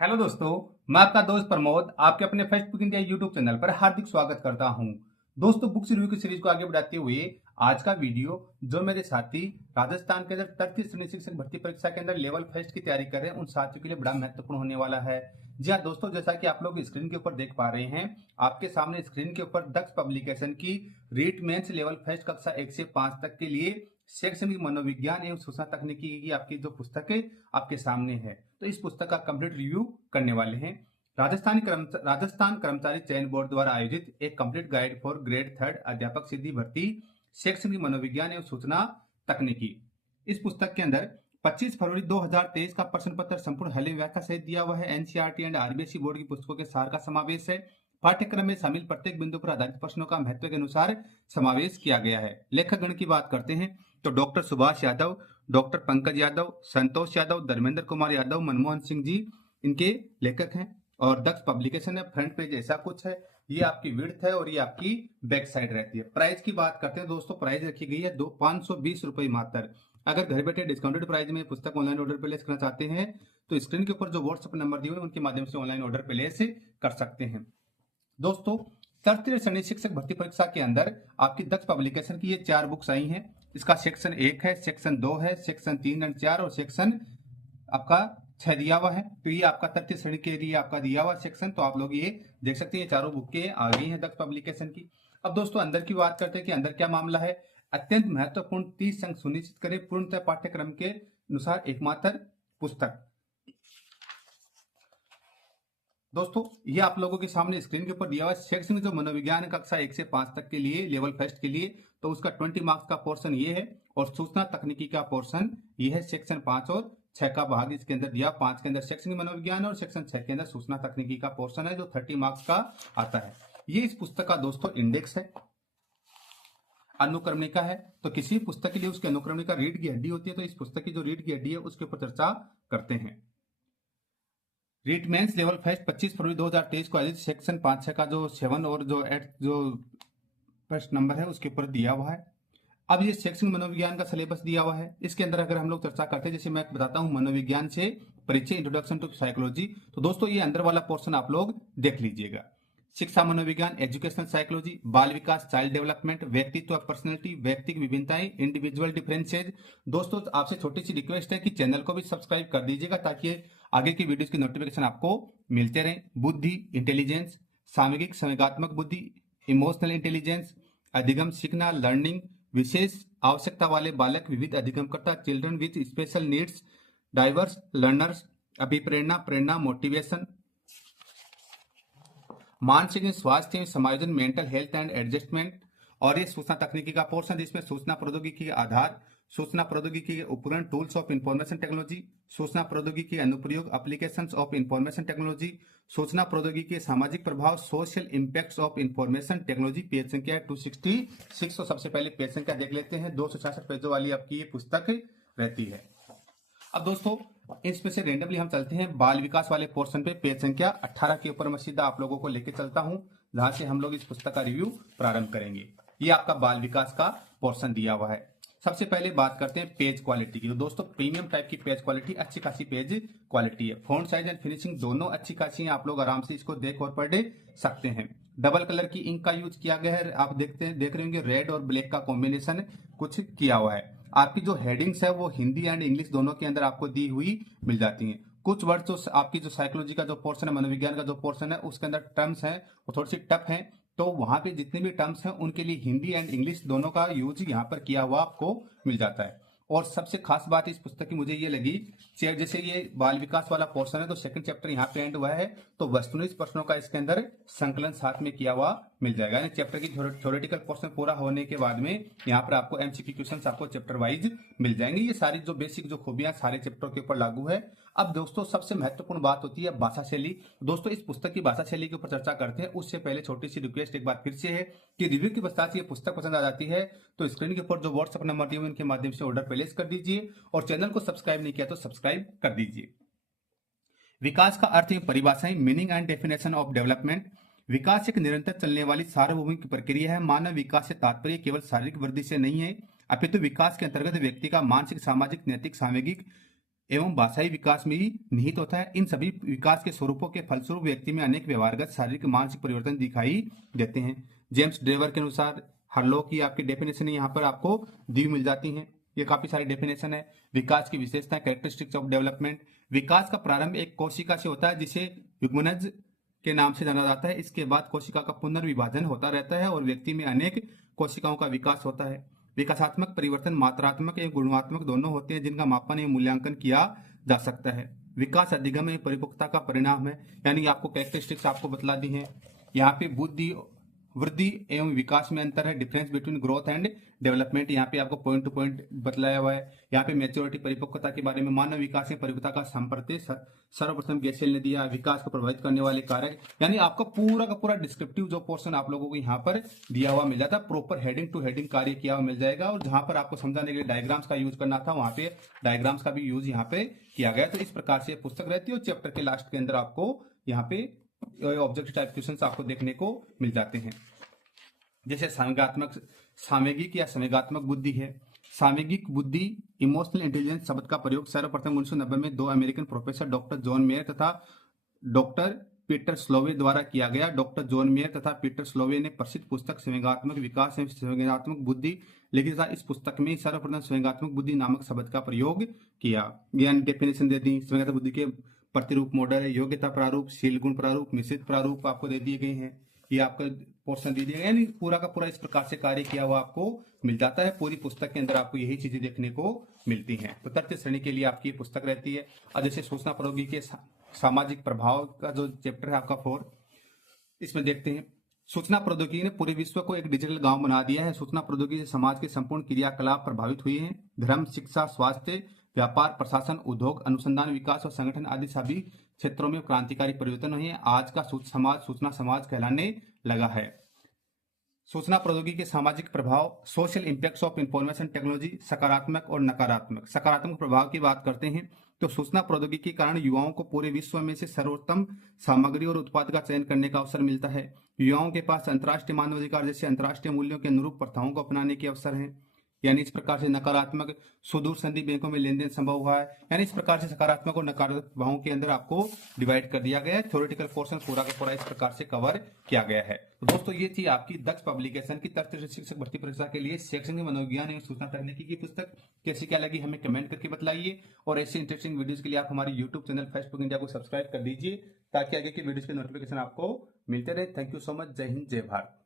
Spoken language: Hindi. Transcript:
हेलो दोस्तों, मैं आपका दोस्त प्रमोद आपके अपने first book India YouTube channel पर हार्दिक स्वागत करता हूं। दोस्तों, बुक्स रिव्यू की सीरीज को आगे बढ़ाते हुए आज का वीडियो जो मेरे साथी राजस्थान के अंदर 33 श्रेणी शिक्षक भर्ती परीक्षा के अंदर लेवल फर्स्ट की तैयारी कर रहे हैं उन साथियों के लिए बड़ा महत्वपूर्ण होने वाला है। जी हाँ दोस्तों, जैसा कि आप लोग स्क्रीन के ऊपर देख पा रहे हैं, आपके सामने स्क्रीन के ऊपर दक्ष पब्लिकेशन की रीट मेंस लेवल फर्स्ट कक्षा 1 से 5 तक के लिए शैक्षणिक मनोविज्ञान एवं सूचना तकनीकी की आपकी जो पुस्तक है आपके सामने है। तो इस पुस्तक का कंप्लीट रिव्यू करने वाले हैं। राजस्थान कर्मचारी चयन बोर्ड द्वारा आयोजित एक कंप्लीट गाइड फॉर ग्रेड 3 अध्यापक सिद्धि भर्ती शैक्षणिक मनोविज्ञान एवं सूचना तकनीकी। इस पुस्तक के अंदर 25 फरवरी 2023 का प्रश्न पत्र संपूर्ण हल व्याख्या सहित दिया हुआ है। एनसीईआरटी एंड आरबीएसई बोर्ड की पुस्तकों के सार का समावेश है। पाठ्यक्रम में शामिल प्रत्येक बिंदु पर आधारित प्रश्नों का महत्व के अनुसार समावेश किया गया है। लेखक गण की बात करते हैं तो डॉक्टर सुभाष यादव, डॉक्टर पंकज यादव, संतोष यादव, धर्मेंद्र कुमार यादव, मनमोहन सिंह जी इनके लेखक हैं। और दक्ष पब्लिकेशन है। फ्रंट पेज ऐसा कुछ है, ये आपकी विड्थ है और ये आपकी बैक साइड रहती है। प्राइस की बात करते हैं दोस्तों, प्राइस रखी गई है 520 रुपए मात्र। अगर घर बैठे डिस्काउंटेड प्राइस में पुस्तक ऑनलाइन ऑर्डर प्लेस करना चाहते हैं तो स्क्रीन के ऊपर जो व्हाट्सएप नंबर दिए हुए उनके माध्यम से ऑनलाइन ऑर्डर प्लेस कर सकते हैं। दोस्तों, तृतीय श्रेणी शिक्षक भर्ती परीक्षा के अंदर आपकी दक्ष पब्लिकेशन की ये 4 बुक्स आई हैं। इसका सेक्शन 1 है, सेक्शन 2 है, सेक्शन 3 एंड 4 और सेक्शन आपका 6 दिया हुआ है। तो ये आपका तृतीय श्रेणी के लिए आपका दिया हुआ सेक्शन, तो आप लोग ये देख सकते हैं। ये चारों बुक के आ गई हैं दक्ष पब्लिकेशन की। अब दोस्तों अंदर की बात करते हैं कि अंदर क्या मामला है। अत्यंत महत्वपूर्ण 30 अंक सुनिश्चित करें पूर्णतः पाठ्यक्रम के अनुसार एकमात्र पुस्तक। दोस्तों, ये आप लोगों के सामने स्क्रीन के ऊपर दिया हुआ है। शैक्षणिक जो मनोविज्ञान कक्षा 1 से 5 तक के लिए लेवल फर्स्ट के लिए तो उसका 20 मार्क्स का पोर्शन ये है और सूचना तकनीकी का पोर्शन ये है। सेक्शन 5 और 6 का भाग इसके अंदर दिया। 5 के अंदर शैक्षणिक मनोविज्ञान और सेक्शन 6 के अंदर सूचना तकनीकी का पोर्शन है जो 30 मार्क्स का आता है। ये इस पुस्तक का दोस्तों इंडेक्स है, अनुक्रमणिका है। तो किसी पुस्तक के लिए उसकी अनुक्रमणिका रीढ़ की हड्डी होती है, तो इस पुस्तक की जो रीढ़ की हड्डी है उसके ऊपर चर्चा करते हैं। रीट मेंस लेवल फर्स्ट 25 फरवरी 2023 को आयोजित सेक्शन 5 का जो 7 और जो 8 जो फर्स्ट नंबर है उसके ऊपर दिया हुआ है। अब ये शैक्षणिक मनोविज्ञान का सिलेबस दिया हुआ है। इसके अंदर अगर हम लोग चर्चा करते हैं, जैसे मैं बताता हूं मनोविज्ञान से परिचय, इंट्रोडक्शन टू साइकोलॉजी, तो दोस्तों ये अंदर वाला पोर्शन आप लोग देख लीजिएगा। शिक्षा मनोविज्ञान, एजुकेशनल साइकोलॉजी, बाल विकास, चाइल्ड डेवलपमेंट, व्यक्तित्व और पर्सनैलिटी, व्यक्तिगत विभिन्नताएं, इंडिविजुअल डिफरेंसेज। दोस्तों आपसे छोटी सी रिक्वेस्ट है कि चैनल को भी सब्सक्राइब कर दीजिएगा ताकि आगे की वीडियोस की नोटिफिकेशन आपको मिलते रहे। बुद्धि, इंटेलिजेंस, सामूहिक संवेगात्मक बुद्धि, इमोशनल इंटेलिजेंस, अधिगम सीखना, लर्निंग, विशेष आवश्यकता वाले बालक, विविध अधिगमकर्ता, children with special needs, diverse learners, अभिप्रेरणा, प्रेरणा, मोटिवेशन, मानसिक स्वास्थ्य में समायोजन, मेंटल हेल्थ एंड एडजस्टमेंट। और ये सूचना तकनीकी का पोर्शन जिसमें सूचना प्रौद्योगिकी के आधार, सूचना प्रौद्योगिकी के उपकरण, टूल्स ऑफ इंफॉर्मेशन टेक्नोलॉजी, सूचना प्रौद्योगिकी के अनुप्रयोग, एप्लीकेशंस ऑफ इंफॉर्मेशन टेक्नोलॉजी, सूचना प्रौद्योगिकी के सामाजिक प्रभाव, social impacts of information technology. Page संख्या 266। तो सबसे पहले पेज संख्या देख लेते हैं। 266 पेजों वाली आपकी ये पुस्तक रहती है। अब दोस्तों इसमें से रेंडमली हम चलते हैं बाल विकास वाले पोर्शन पे। पेज संख्या 18 के ऊपर मैं सीधा आप लोगों को लेके चलता हूं, जहां से हम लोग इस पुस्तक का रिव्यू प्रारंभ करेंगे। ये आपका बाल विकास का पोर्शन दिया हुआ है। सबसे पहले बात करते हैं पेज क्वालिटी की। तो दोस्तों प्रीमियम टाइप की पेज क्वालिटी, अच्छी खासी पेज क्वालिटी है। फॉन्ट साइज एंड फिनिशिंग दोनों अच्छी खासी है, आप लोग आराम से इसको देख और पढ़ सकते हैं। डबल कलर की इंक का यूज किया गया है। आप देख रहे होंगे रेड और ब्लैक का कॉम्बिनेशन कुछ किया हुआ है। आपकी जो हेडिंग्स है वो हिंदी एंड इंग्लिश दोनों के अंदर आपको दी हुई मिल जाती हैं। कुछ वर्ड जो आपकी जो साइकोलॉजी का जो पोर्शन है, मनोविज्ञान का जो पोर्शन है, उसके अंदर टर्म्स हैं वो थोड़ी सी टफ हैं, तो वहां पे जितने भी टर्म्स हैं उनके लिए हिंदी एंड इंग्लिश दोनों का यूज यहाँ पर किया हुआ आपको मिल जाता है। और सबसे खास बात इस पुस्तक की मुझे ये लगी, जैसे ये बाल विकास वाला पोर्शन है तो सेकंड चैप्टर यहाँ पे एंड हुआ है, तो वस्तुनिष्ठ प्रश्नों का इसके अंदर संकलन साथ में किया हुआ मिल जाएगा। यानी चैप्टर की थ्योरेटिकल पोर्शन पूरा होने के बाद में यहाँ पर आपको एमसीक्यू क्वेश्चंस आपको चैप्टर वाइज मिल जाएंगे। ये सारी जो बेसिक जो खूबियां सारे चैप्टर के ऊपर लागू है। अब दोस्तों सबसे महत्वपूर्ण बात होती है भाषा शैली। दोस्तों इस पुस्तक की भाषा शैली के ऊपर चर्चा करते हैं, उससे पहले छोटी सी रिक्वेस्ट एक बार फिर से है कि रिव्यू की वजह से ये पुस्तक पसंद आ जाती है तो स्क्रीन के ऊपर जो व्हाट्सएप नंबर दिए हुए उनके माध्यम से ऑर्डर प्लेस कर दीजिए और चैनल को सब्सक्राइब नहीं किया तो सब्सक्राइब कर दीजिए। विकास का अर्थ है परिभाषाएं, meaning and definition of development. विकास एक निरंतर चलने वाली सार्वभौमिक प्रक्रिया है। मानव विकास से तात्पर्य केवल शारीरिक वृद्धि से नहीं है, अपितु विकास के अंतर्गत व्यक्ति का मानसिक, सामाजिक, नैतिक, सामाजिक एवं भाषाई विकास में ही निहित होता है। इन सभी विकास के स्वरूपों के फलस्वरूप व्यक्ति में अनेक व्यवहारगत, शारीरिक, मानसिक परिवर्तन दिखाई देते हैं। जेम्स ड्रेवर के अनुसार हर्लो की आपकी डेफिनेशन यहाँ पर आपको दी मिल जाती है। ये काफी सारी डेफिनेशन है। विकास की विशेषता, कैरेक्टरिस्टिक्स ऑफ डेवलपमेंट। विकास का प्रारंभ एक कोशिका से होता है जिसे युग्मनज के नाम से जाना जाता है। इसके बाद कोशिका का पुनर्विभाजन होता रहता है और व्यक्ति में अनेक कोशिकाओं का विकास होता है। विकासात्मक परिवर्तन मात्रात्मक एवं गुणात्मक दोनों होते हैं, जिनका मापन एवं मूल्यांकन किया जा सकता है। विकास अधिगम एवं परिपक्वता का परिणाम है, यानी आपको कैरेक्टरिस्टिक्स आपको बतला दी है। यहाँ पे बुद्धि, वृद्धि एवं विकास में अंतर है, difference between growth and development. यहाँ पे आपको पॉइंट टू पॉइंट बतलाया हुआ है। यहाँ पे मैच्योरिटी, परिपक्वता के बारे में, मानव विकास में परिपक्वता का संपर्क सर्वप्रथम गेसेल ने दिया। विकास को प्रभावित करने वाले कारक, यानी आपका पूरा का पूरा डिस्क्रिप्टिव जो पोर्शन आप लोगों को यहाँ पर दिया हुआ मिल जाता है। प्रॉपर हेडिंग टू हेडिंग कार्य किया हुआ मिल जाएगा। और जहां पर आपको समझाने के लिए डायग्राम्स का यूज करना था, वहां पे डायग्राम्स का भी यूज यहाँ पे किया गया। तो इस प्रकार से पुस्तक रहती है और चैप्टर के लास्ट के अंदर आपको यहाँ पे ऑब्जेक्टिव टाइप क्वेश्चंस आपको देखने को मिल जाते हैं। जैसे सामयिक या संवेगात्मक बुद्धि है। सामयिक बुद्धि, इमोशनल इंटेलिजेंस शब्द का प्रयोग सर्वप्रथम 1990 में दो American professor doctor John mayor तथा डॉक्टर पीटर स्लोवे द्वारा किया गया। डॉक्टर जॉन मेयर तथा पीटर स्लोवे ने प्रसिद्ध पुस्तक संवेगात्मक विकास एवं संवेगात्मक बुद्धि लिखी तथा इस पुस्तक में सर्वप्रथम संवेगात्मक बुद्धि नामक शब्द का प्रयोग किया। यानी डेफिनेशन दे दी। संवेगात्मक बुद्धि के प्रतिरूप मॉडल है, योग्यता प्रारूप, शील गुण प्रारूप, मिश्रित प्रारूप आपको दे दिए गए हैं। ये आपका पोर्शन दे दिया गया, यानी पूरा का पूरा इस प्रकार से कार्य किया हुआ आपको मिल जाता है। पूरी पुस्तक के अंदर आपको यही चीजें देखने को मिलती हैं। तो तृतीय श्रेणी के लिए आपकी ये पुस्तक रहती है। और जैसे सूचना प्रौद्योगिकी के सामाजिक प्रभाव का जो चैप्टर है आपका 4, इसमें देखते हैं। सूचना प्रौद्योगिकी ने पूरे विश्व को एक डिजिटल गांव बना दिया है। सूचना प्रौद्योगिकी से समाज के संपूर्ण क्रियाकलाप प्रभावित हुए हैं। धर्म, शिक्षा, स्वास्थ्य, व्यापार, प्रशासन, उद्योग, अनुसंधान, विकास और संगठन आदि सभी क्षेत्रों में क्रांतिकारी परिवर्तन हुए हैं। आज का सूचना समाज कहलाने लगा है। सूचना प्रौद्योगिकी के सामाजिक प्रभाव, social impacts of information technology, सकारात्मक और नकारात्मक। सकारात्मक प्रभाव की बात करते हैं तो सूचना प्रौद्योगिकी के कारण युवाओं को पूरे विश्व में से सर्वोत्तम सामग्री और उत्पाद का चयन करने का अवसर मिलता है। युवाओं के पास अंतर्राष्ट्रीय मानवाधिकार जैसे अंतर्राष्ट्रीय मूल्यों के अनुरूप प्रथाओं को अपनाने के अवसर हैं। यानी इस प्रकार से नकारात्मक, सुदूर संधि बैंकों में लेन देन संभव हुआ है। यानी इस प्रकार से सकारात्मक और नकारात्मक प्रभावों के अंदर आपको डिवाइड कर दिया गया है। थ्योरेटिकल पोर्शन पूरा का पूरा इस प्रकार से कवर किया गया है। तो दोस्तों ये थी आपकी दक्ष पब्लिकेशन की तथ्य शिक्षक भर्ती परीक्षा के लिए शैक्षणिक मनोविज्ञान एवं सूचना तकनीकी की पुस्तक। कैसी क्या लगी हमें कमेंट करके बताइए। और ऐसे इंटरेस्टिंग वीडियोस के लिए आप हमारे यूट्यूब चैनल फेसबुक इंडिया को सब्सक्राइब कर दीजिए, ताकि आगे की वीडियोस के नोटिफिकेशन आपको मिलते रहे। Thank you so much. जय हिंद, जय भारत।